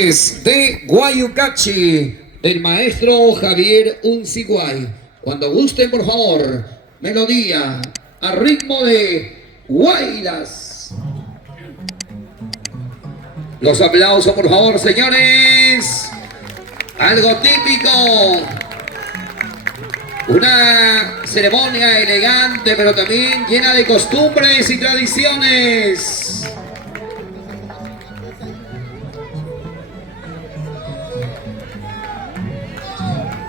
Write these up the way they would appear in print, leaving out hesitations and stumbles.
De Guayucachi, del maestro Javier Unciguay. Cuando gusten, por favor, melodía a ritmo de guaylas. Los aplausos, por favor, señores. Algo típico. Una ceremonia elegante, pero también llena de costumbres y tradiciones.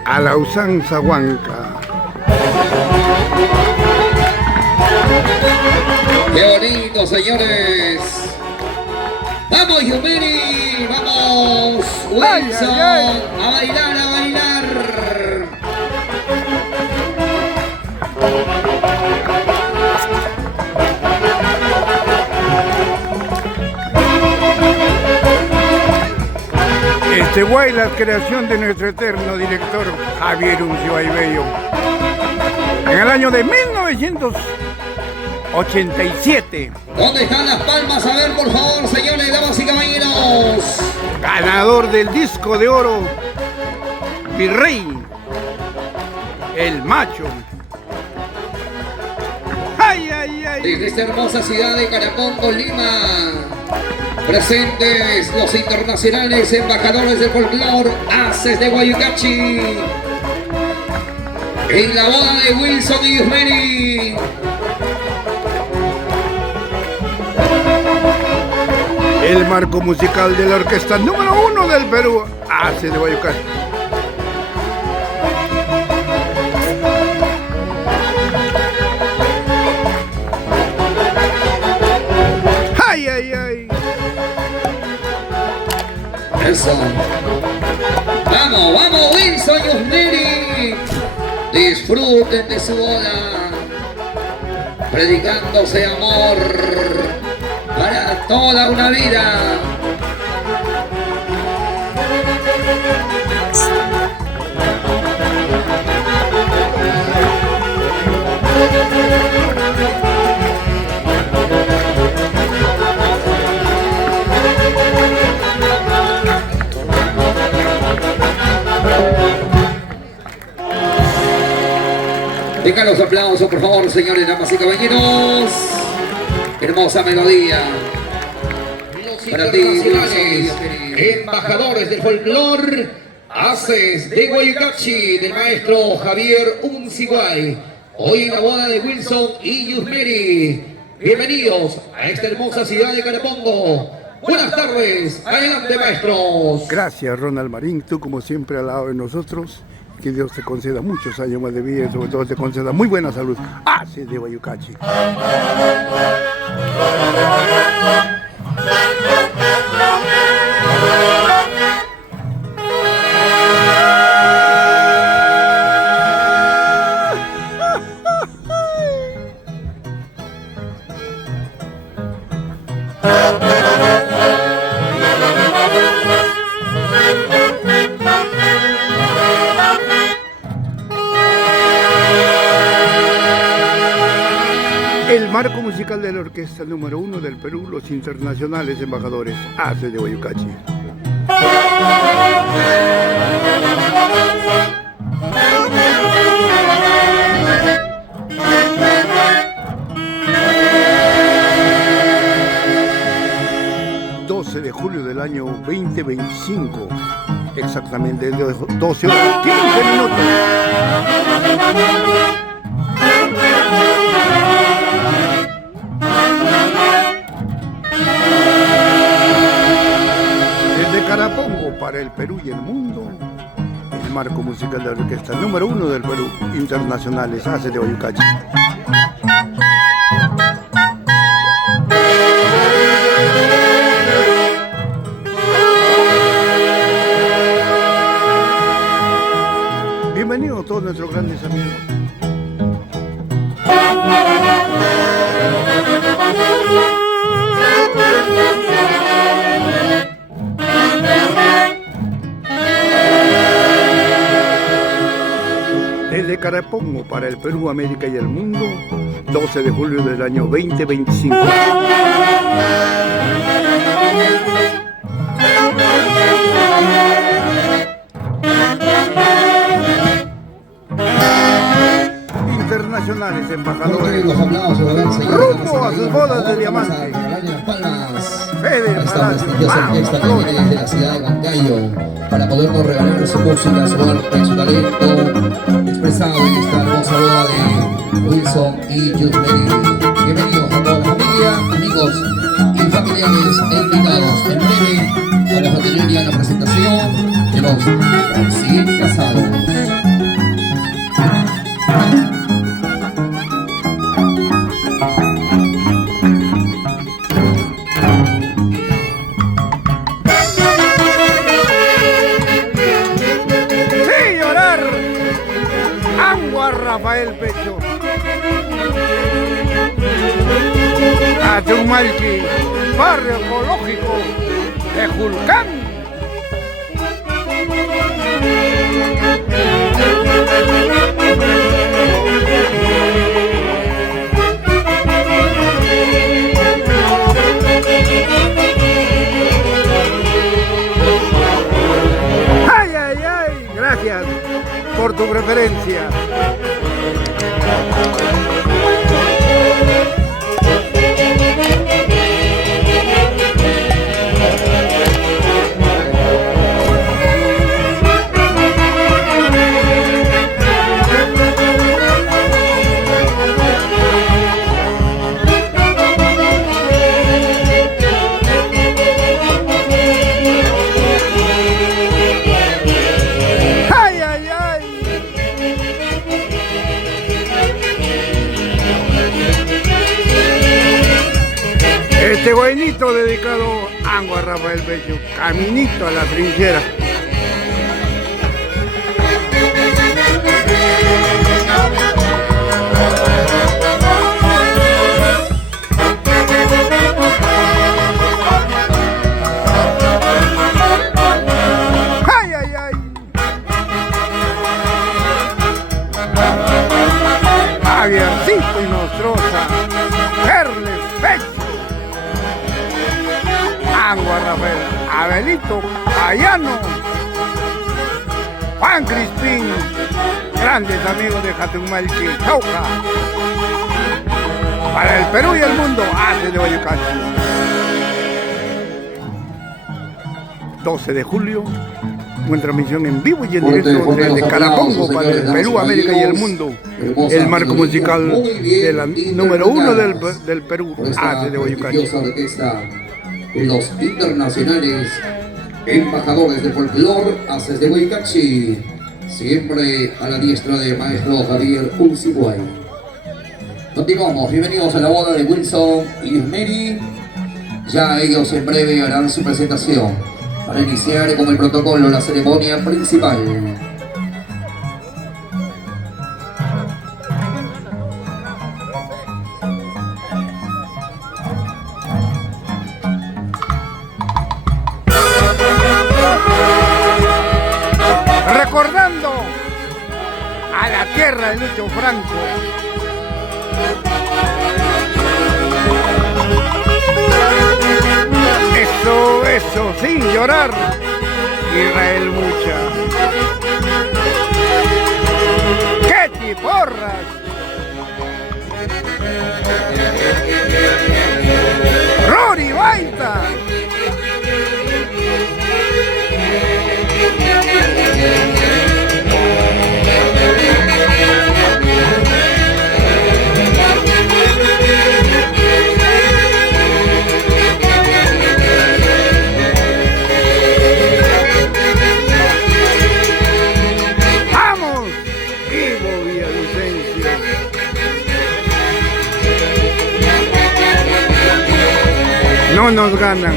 A la usanza huanca. ¡Qué bonito, señores! ¡Vamos, Yumiri! ¡Vamos, Wilson! ¡A bailar, a bailar! Este guay, creación de nuestro eterno director Javier Unciguay Bello. En el año de 1987. ¿Dónde están las palmas? A ver, por favor, señores, damas y caballeros. Ganador del disco de oro, Virrey, el macho. ¡Ay, ay, ay! Desde esta hermosa ciudad de Carapongo, Lima. Presentes los internacionales embajadores del folclore, haces de Guayucachi. En la boda de Wilson y Yusmeri. El marco musical de la orquesta número 1 del Perú, haces de Guayucachi. ¡Ay, ay, ay! Eso. Vamos, vamos, Wilson y Yusmeri. Disfruten de su boda, predicándose amor para toda una vida. Vengan los aplausos, por favor, señores, damas y caballeros. Hermosa melodía. Para ti, Wilson, embajadores del folclore, haces de Guayucachi, del maestro Javier Unciguay. Hoy en la boda de Wilson y Yusmeri. Bienvenidos a esta hermosa ciudad de Carapongo. Buenas tardes, adelante, maestros. Gracias, Ronald Marín, tú como siempre al lado de nosotros. Que Dios te conceda muchos años más de vida y sobre todo te conceda muy buena salud. Haces de Guayucachi. El marco musical de la orquesta número 1 del Perú, los internacionales embajadores, haces de Guayucachi. De julio del año 2025, exactamente 12 horas 15 minutos. Desde Carapongo para el Perú y el mundo, el marco musical de la orquesta número 1 del Perú, internacionales, haces de Guayucachi. Bienvenidos todos nuestros grandes amigos. Desde Carapongo para el Perú, América y el mundo, 12 de julio del año 2025. internacionales, Fuertes embajadores. los aplausos, a ver, señores, Rumbo a sus bodas de diamante. Vamos a regalarle las palmas Fede a esta Palacio, prestigiosa vamos, orquesta que viene desde la ciudad de Huancayo para podernos regalar su música, su arte, su talento expresado en esta hermosa boda de Wilson y Yusmeri. Bienvenidos a toda la familia, amigos y familiares e invitados. En breve vamos a tener ya la presentación de los recién casados. Rafael Pecho, a Chumalchi, barrio ecológico de Julcán. Ay, ay, ay, gracias por tu preferencia. Este guainito dedicado a Rafael Pecho, caminito a la trinchera. ¡Ay, ay, ay! Javiercito y Nostroza, Perles Pecho. Agua Rafael, Abelito, Ayano, Juan Crispín, grandes amigos de Jatumalchi, Jauja. Para el Perú y el mundo, hace de Guayucacho. 12 de julio, una transmisión en vivo y en directo desde Carapongo para el Perú, América y el mundo. El marco musical de la número 1 del Perú, hace de Guayucacho. En los internacionales embajadores de folclor, haces de Huaycachi, siempre a la diestra de maestro Javier Ulciguay. Continuamos, bienvenidos a la boda de Wilson y Yusmeri. Ya ellos en breve harán su presentación para iniciar con el protocolo la ceremonia principal. Recordando a la tierra de Lucho Franco. Eso, sin llorar, Israel Mucha. ¡Qué tiporras! ¡Rory Baita! No nos ganan.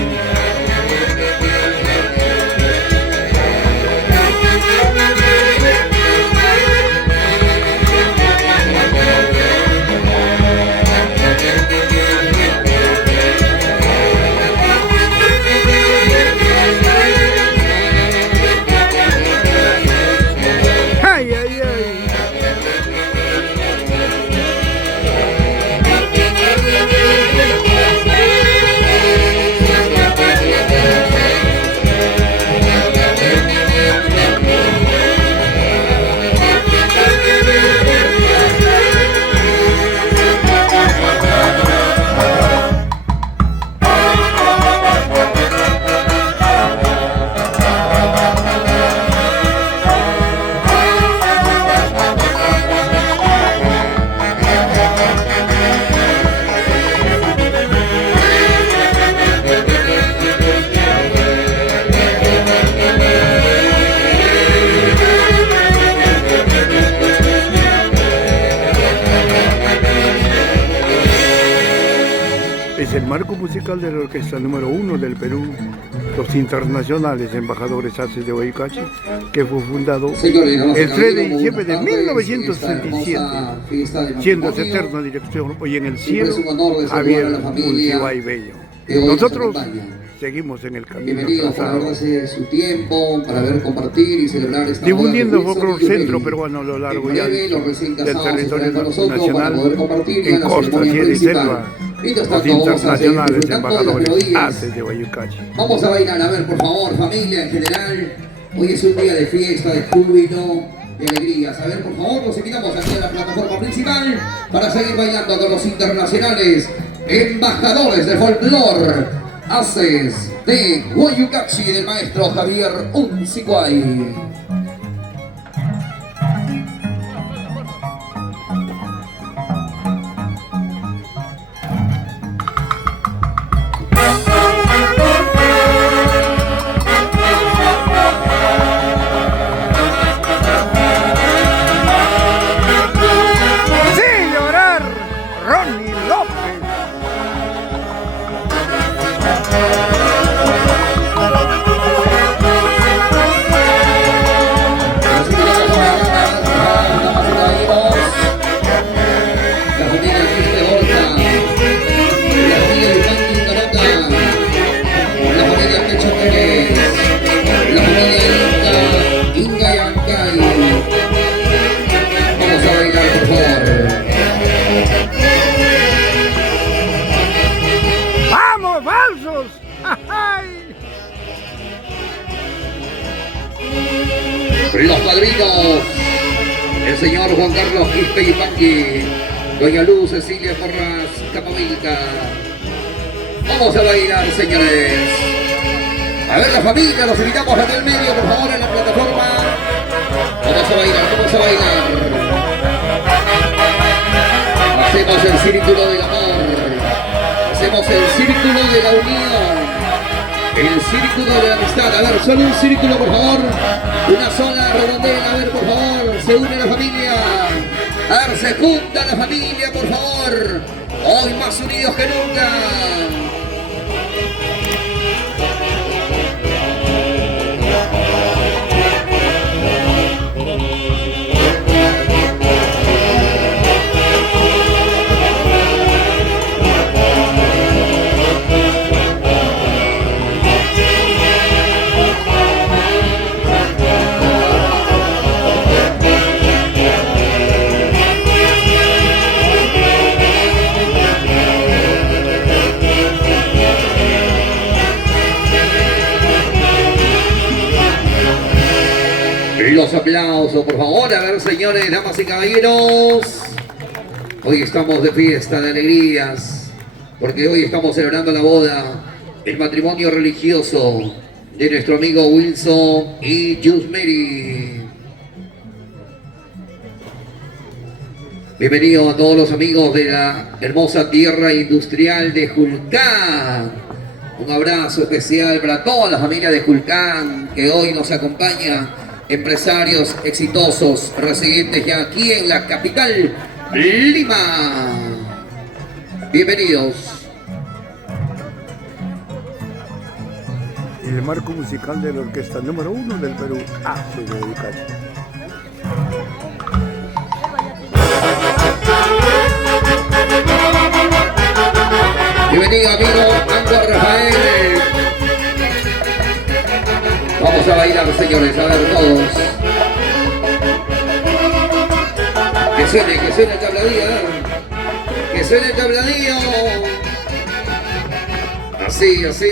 Ay, ay, ay. el marco musical de la orquesta número 1 del Perú, los internacionales embajadores Haces de Guayucachi, que fue fundado el 3 de diciembre de 1967, siendo esa eterna dirección hoy en el cielo, Javier Monsiváis Bello. Nosotros seguimos en el camino bienvenido por darse su tiempo para ver, compartir y celebrar esta difundiendo folclore centro peruano a lo largo y ancho del territorio nacional, en costa, sierra y selva. Los internacionales embajadores Haces de Guayucachi. Vamos a bailar, a ver, por favor, familia en general. Hoy es un día de fiesta, de júbilo, de alegrías. A ver, por favor, los invitamos aquí a la plataforma principal para seguir bailando con los internacionales embajadores de folclore Haces de Guayucachi, del maestro Javier Monsiváis. Los padrinos, el señor Juan Carlos Quispe y Paqui, doña Luz Cecilia Porras Capamilca. Vamos a bailar, señores. A ver, la familia, los invitamos hasta el medio, por favor, en la plataforma. Vamos a bailar, vamos a bailar. Hacemos el círculo del amor, hacemos el círculo de la unión, el círculo de la amistad. A ver, solo un círculo, por favor. Una sola redondela, a ver, por favor. Se une la familia. A ver, se junta la familia, por favor. Hoy más unidos que nunca. Los aplausos, por favor. A ver, señores, damas y caballeros, hoy estamos de fiesta, de alegrías, porque hoy estamos celebrando la boda, el matrimonio religioso de nuestro amigo Wilson y Yusmeri. Bienvenido a todos los amigos de la hermosa tierra industrial de Julcán. Un abrazo especial para toda la familia de Julcán que hoy nos acompaña. Empresarios exitosos residentes ya aquí en la capital, Lima. Bienvenidos. El marco musical de la orquesta número 1 del Perú, Haces de Guayucachi. Bienvenido, amigo Ango Rafael. Vamos a bailar, señores, a ver todos. Que suene el tabladillo, que suene el tabladillo. Así, así.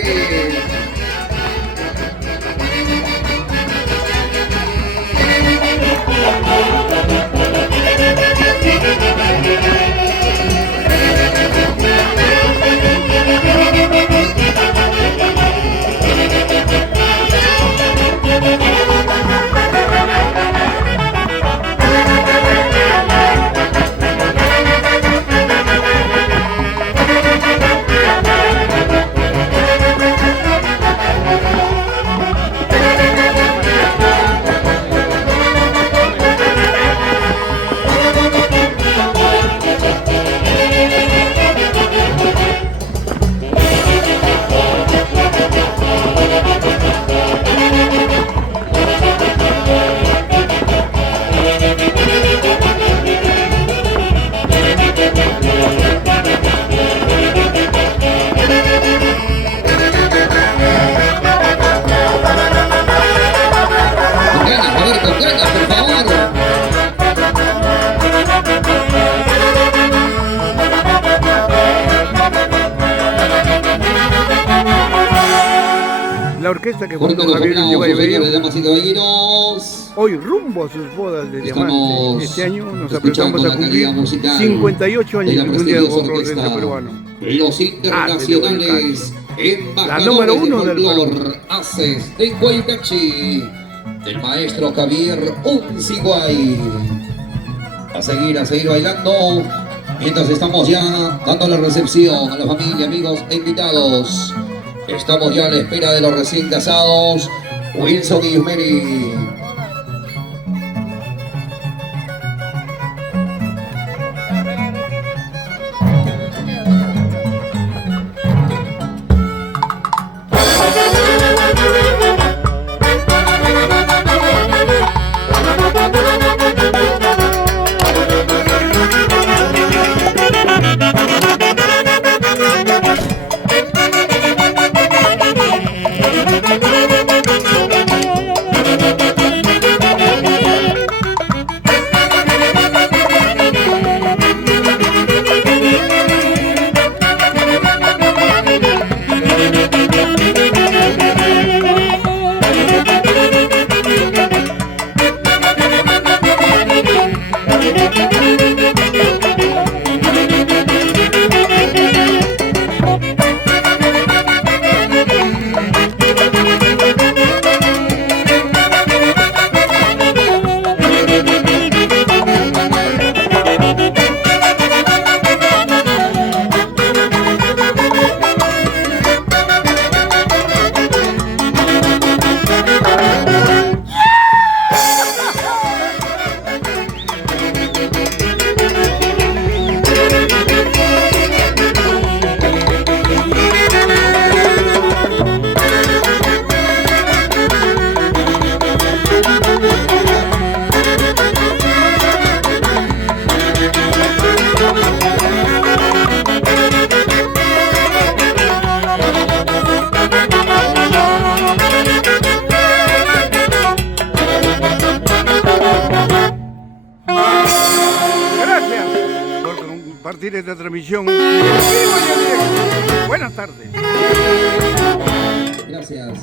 orquesta que Fuerte fundó los Javier aplausos, Echevarría señores, Bello. damas y caballeros. Hoy rumbo a sus bodas de diamante. Estamos Este año nos escuchando apretamos a la cumplir calidad musical 58 de años la del Mundial prestigiosa Folclórico orquesta Peruano. Los internacionales embajadores número uno del folclor Haces de Guaycachi, del maestro Javier Unciguay. A seguir bailando, mientras estamos ya dando la recepción a la familia, amigos e invitados. Estamos ya a la espera de los recién casados, Wilson y Yumeri. Compartir esta transmisión en vivo y en directo. Buenas tardes. Gracias.